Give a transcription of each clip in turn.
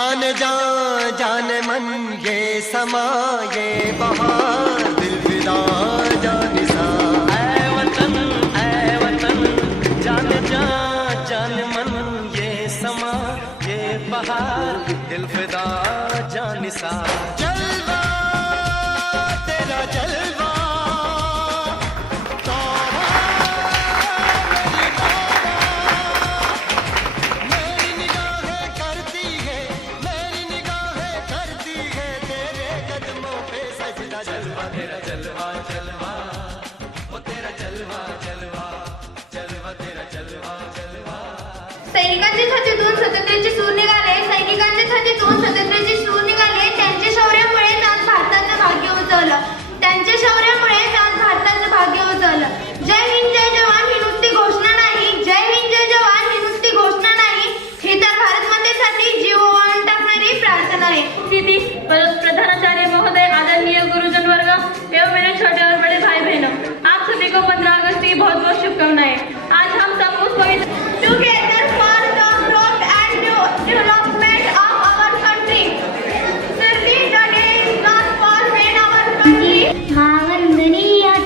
जान जा जान मन ये समा ये बहार दिल फिदा जान सा। ऐ वतन ऐ वतन जान जा जान मन ये समा ये बहार दिल फिदा जलवा जलवा जलवा तेरा जलवा जलवा सैनिकांच्या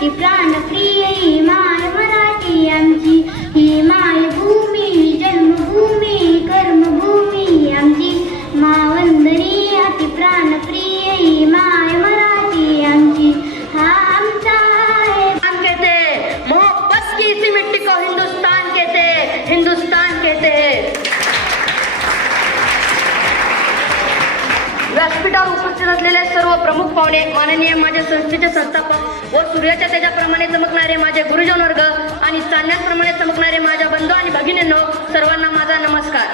zebra and a free व्यासपीठावर उपस्थित असलेले सर्व प्रमुख पाहुणे माननीय माझ्या संस्थेचे संस्थापक व सूर्याच्या तेजाप्रमाणे चमकणारे माझे गुरुजन वर्ग आणि चांदण्याप्रमाणे चमकणारे माझ्या बंधू आणि भगिनींनो सर्वांना माझा नमस्कार.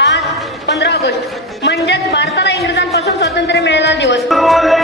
आज पंधरा ऑगस्ट. म्हणजेच भारताला इंग्रजांपासून स्वातंत्र्य मिळालेला दिवस.